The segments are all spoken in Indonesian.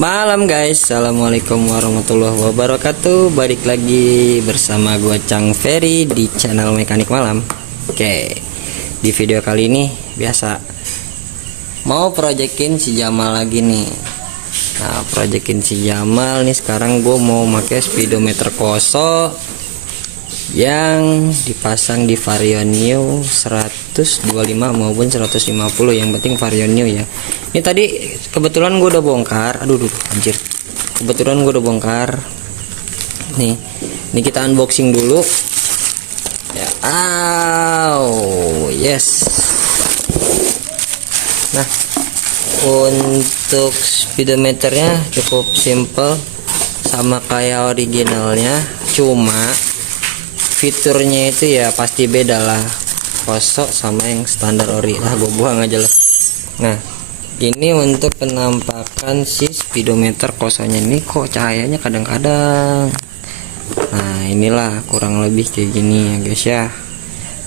Malam guys, assalamualaikum warahmatullahi wabarakatuh. Balik lagi bersama gua Cang Ferry di channel Mekanik Malam. Oke, di video kali ini biasa mau proyekin si Jamal lagi nih. Nah, proyekin si Jamal nih. Sekarang gua mau pakai speedometer Koso yang dipasang di Vario New 125 maupun 150, yang penting Vario New ya. Ini tadi kebetulan gue udah bongkar. Aduh anjir, kebetulan gue udah bongkar nih. Ini kita unboxing dulu ya. Yes. Nah, untuk speedometernya cukup simple, sama kayak originalnya, cuma fiturnya itu ya pasti beda lah, Koso sama yang standar ori. Gue buang aja lah. Nah, ini untuk penampakan si speedometer Kosonya. Ini kok cahayanya kadang-kadang. Nah, inilah kurang lebih kayak gini ya guys ya.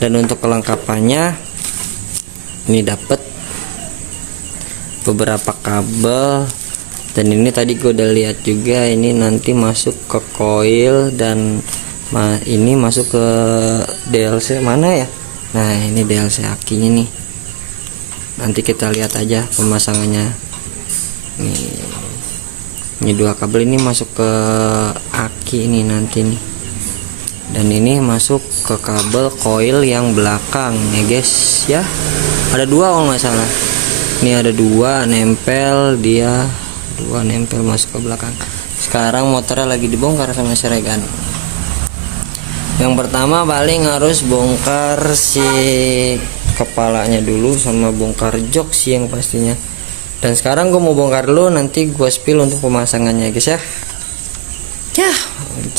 Dan untuk kelengkapannya, ini dapat beberapa kabel. Dan ini tadi gue udah lihat juga, ini nanti masuk ke coil dan ini masuk ke DLC mana ya. Nah, ini DLC akinya nih, nanti kita lihat aja pemasangannya. Ini dua kabel ini masuk ke aki ini nanti nih, dan ini masuk ke kabel coil yang belakang ya guys ya. Ada dua kalau nggak salah. Ini ada dua nempel, dia dua nempel masuk ke belakang. Sekarang motornya lagi dibongkar sama Seregan. Yang pertama paling harus bongkar si kepalanya dulu, sama bongkar jok sih yang pastinya. Dan sekarang gue mau bongkar dulu, nanti gue spill untuk pemasangannya guys ya. Ya,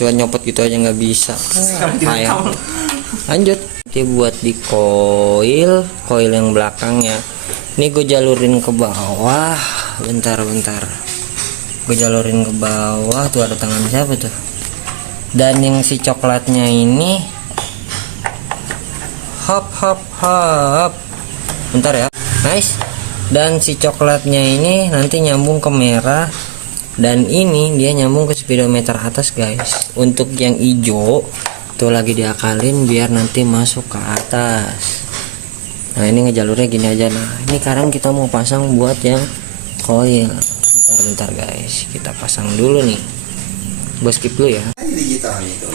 cuma nyopot gitu aja nggak bisa. Lanjut. Nanti buat di coil yang belakangnya. Ini gue jalurin ke bawah. Bentar. Gue jalurin ke bawah. Tuh ada tangan siapa tuh? Dan yang si coklatnya ini hop. Bentar ya. Nice. Dan si coklatnya ini nanti nyambung ke merah, dan ini dia nyambung ke speedometer atas guys. Untuk yang hijau tuh lagi diakalin biar nanti masuk ke atas. Nah, ini ngejalurnya gini aja. Nah, ini sekarang kita mau pasang buat yang coil. Bentar guys, kita pasang dulu nih. Bos skip dulu ya.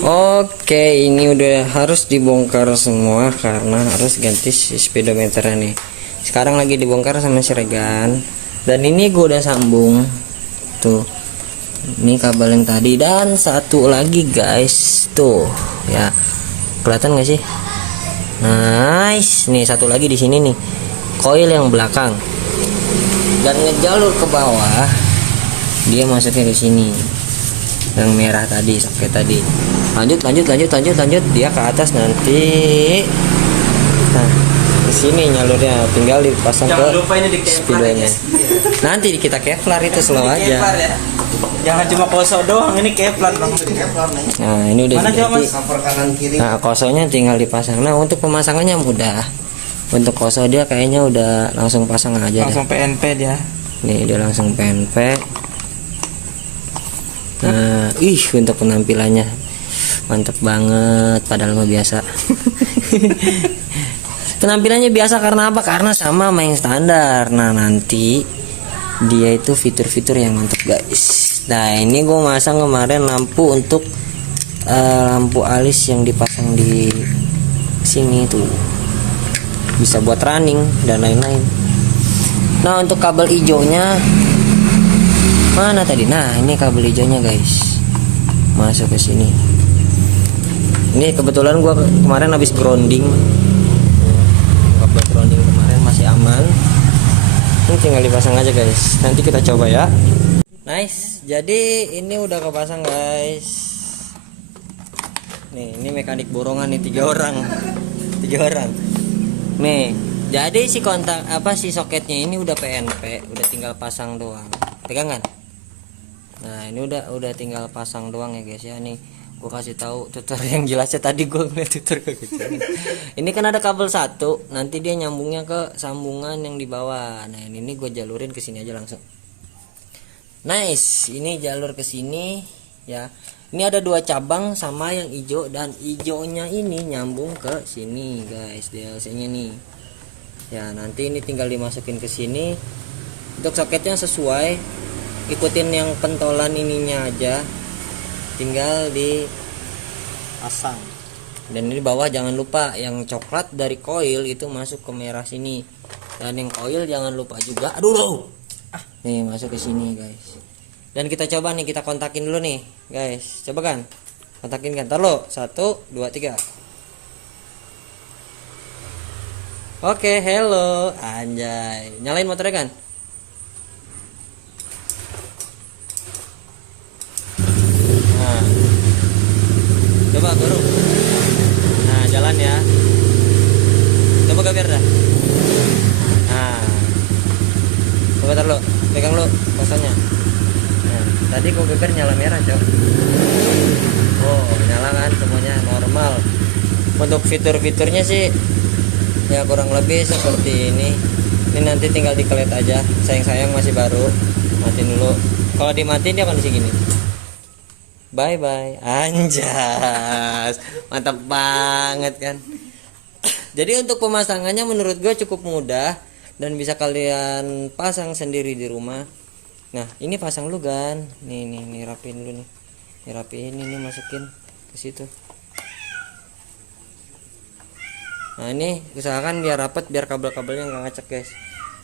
Oke, ini udah harus dibongkar semua karena harus ganti si speedometernya nih. Sekarang lagi dibongkar sama Seregan. Dan ini gue udah sambung tuh. Ini kabel yang tadi, dan satu lagi guys tuh ya, kelihatan gak sih? Nice. Nih satu lagi di sini nih, coil yang belakang, dan ngejalur ke bawah dia masuknya ke sini. Yang merah tadi, soket tadi. Lanjut dia ke atas nanti. Nah, di sini nyalurnya tinggal dipasang ke speedonya. Nanti kita Kevlar itu slow aja. Ya. Jangan cuma Koso doang, ini Kevlar bang. Nah, ini udah jadi. Nah, Kosonya tinggal dipasang. Nah, untuk pemasangannya mudah. Untuk Koso dia kayaknya udah langsung pasang aja. Langsung PNP dia. Nih dia langsung PNP. Nah, untuk penampilannya mantep banget, padahal mah biasa. Penampilannya biasa karena apa? Karena sama yang standar. Nah, nanti dia itu fitur-fitur yang mantep guys. Nah, ini gue masang kemarin lampu untuk lampu alis yang dipasang di sini tuh, bisa buat running dan lain-lain. Nah, untuk kabel hijaunya mana tadi? Nah, ini kabel hijaunya guys, masuk ke sini. Ini kebetulan gua kemarin habis grounding. Kabel grounding kemarin masih aman. Ini tinggal dipasang aja guys. Nanti kita coba ya. Nice. Jadi ini udah kepasang guys. Nih, ini mekanik borongan nih, 3 orang. Nih, jadi si kontak si soketnya ini udah PNP, udah tinggal pasang doang. Pegangan. Nah, ini udah tinggal pasang doang ya guys ya. Nih gue kasih tahu tutor yang jelasnya, tadi gue ngeliat tutor ke ini kan ada kabel satu, nanti dia nyambungnya ke sambungan yang di bawah. Nah, ini gue jalurin ke sini aja langsung. Nice, ini jalur ke sini ya. Ini ada 2 cabang sama yang hijau, dan hijaunya ini nyambung ke sini guys, DLC-nya nih. Ya, nanti ini tinggal dimasukin ke sini. Untuk soketnya sesuai, ikutin yang pentolan ininya aja. Tinggal dipasang. Dan ini bawah jangan lupa yang coklat dari coil itu masuk ke merah sini. Dan yang coil jangan lupa juga. Aduh. Nih masuk ke sini guys. Dan kita coba nih, kita kontakin dulu nih guys. Coba kan, kontakin kan. Ntar lo 1, 2, 3. Oke, hello anjay. Nyalain motornya kan. Nah, coba baru. Nah, jalan ya. Coba gaber dah. Nah, coba tar lo, pegang lo posanya. Nah, tadi kok geber nyala merah cok. Oh, nyala kan, semuanya normal. Untuk fitur-fiturnya sih ya kurang lebih seperti ini. Ini nanti tinggal dikelet aja. Sayang-sayang masih baru. Matiin dulu. Kalau dimatiin dia kondisi gini. Bye bye. Anjas. Mantap banget kan. Jadi untuk pemasangannya menurut gue cukup mudah dan bisa kalian pasang sendiri di rumah. Nah, ini pasang dulu kan. Nih rapiin dulu nih. Nih rapiin ini masukin ke situ. Nah, ini usahakan biar rapat, biar kabel-kabelnya nggak ngacak guys.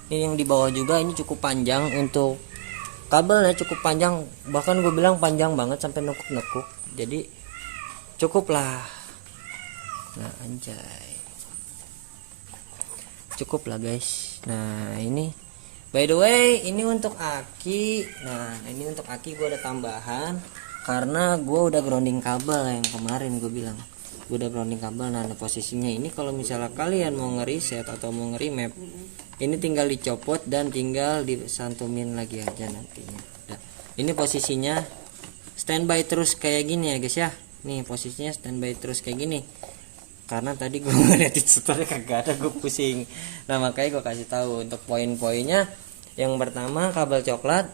Ini yang di bawah juga ini cukup panjang, untuk kabelnya cukup panjang, bahkan gue bilang panjang banget sampai nekuk-nekuk. Jadi cukup lah. Nah, anjay. Cukup lah guys. Nah, ini by the way ini untuk aki. Nah, ini untuk aki gue ada tambahan karena gue udah grounding kabel yang kemarin gue bilang. Gue udah grounding kabel. Nah, posisinya ini kalau misalnya kalian mau ngereset atau mau nge-remap, ini tinggal dicopot dan tinggal disantumin lagi aja nantinya. Nah, ini posisinya standby terus kayak gini ya guys ya. Nih posisinya standby terus kayak gini. Karena tadi gue ngeliatin setelahnya kagak ada, gue pusing. Nah, makanya gue kasih tahu untuk poin-poinnya. Yang pertama, kabel coklat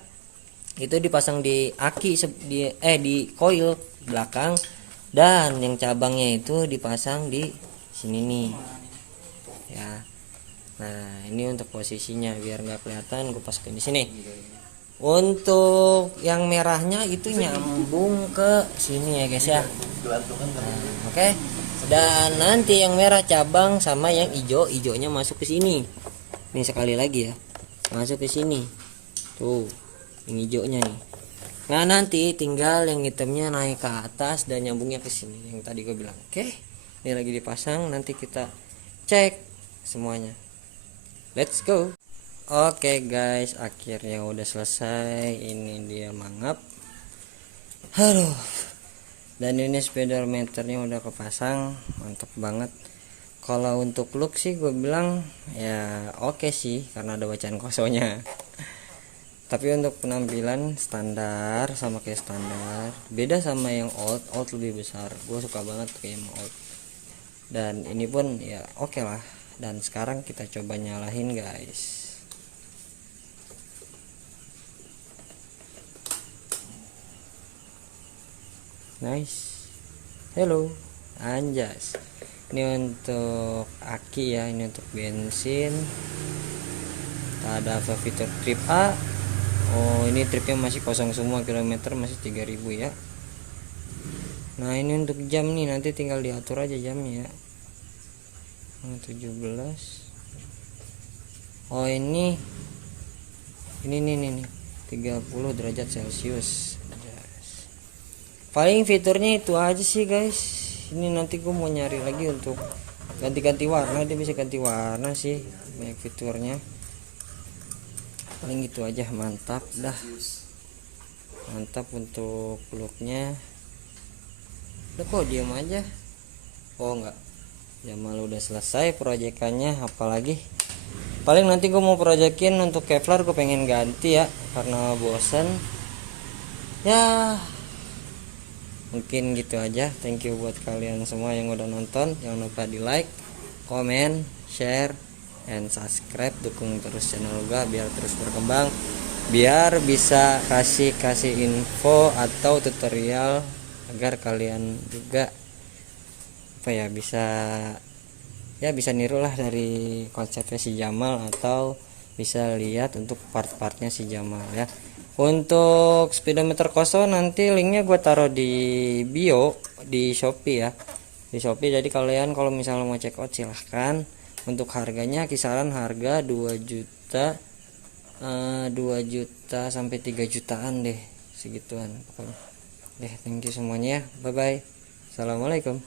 itu dipasang di aki di coil belakang, dan yang cabangnya itu dipasang di sini nih ya. Nah, ini untuk posisinya biar nggak kelihatan, gue pasangin di sini. Untuk yang merahnya itu nyambung ke sini ya guys ya. Nah, oke. Dan nanti yang merah cabang sama yang hijaunya masuk ke sini. Ini sekali lagi ya, masuk ke sini tuh yang hijaunya nih. Nah, nanti tinggal yang hitamnya naik ke atas dan nyambungnya ke sini yang tadi gue bilang. Oke, ini lagi dipasang, nanti kita cek semuanya. Let's go. Oke guys, akhirnya udah selesai. Ini dia mangap. Aduh. Dan ini speedometernya udah kepasang, mantap banget. Kalau untuk look sih gue bilang ya oke sih, karena ada bacaan kosonya. Tapi untuk penampilan standar, sama kayak standar. Beda sama yang old lebih besar. Gue suka banget kayak yang old. Dan ini pun ya oke lah. Dan sekarang kita coba nyalahin guys. Nice. Hello anjas. Ini untuk aki ya, ini untuk bensin. Ada fitur trip A. Oh, ini tripnya masih kosong semua, kilometer masih 3000 ya. Nah, ini untuk jam nih, nanti tinggal diatur aja jamnya ya. 17. Oh, ini nih 30 derajat Celcius. Paling fiturnya itu aja sih guys. Ini nanti gue mau nyari lagi untuk ganti-ganti warna. Dia bisa ganti warna sih, banyak fiturnya. Paling gitu aja, mantap dah. Mantap untuk looknya. Udah kok diam aja. Oh enggak, Jamal udah selesai proyekannya. Apalagi paling nanti gue mau proyekin untuk Kevlar, gue pengen ganti ya karena bosen ya. Mungkin gitu aja. Thank you buat kalian semua yang udah nonton. Jangan lupa di like, comment, share, and subscribe. Dukung terus channel gua biar terus berkembang. biar bisa kasih info atau tutorial agar kalian juga apa ya bisa niru lah dari konsepnya si Jamal atau bisa lihat untuk part-partnya si Jamal ya. Untuk speedometer Koso nanti linknya gue taruh di bio di Shopee ya, di Shopee. Jadi kalian kalau misalnya mau check out silahkan. Untuk harganya kisaran harga 2 juta 2 juta sampai 3 jutaan deh, segituan pokoknya deh. Thank you semuanya ya, bye bye, assalamualaikum.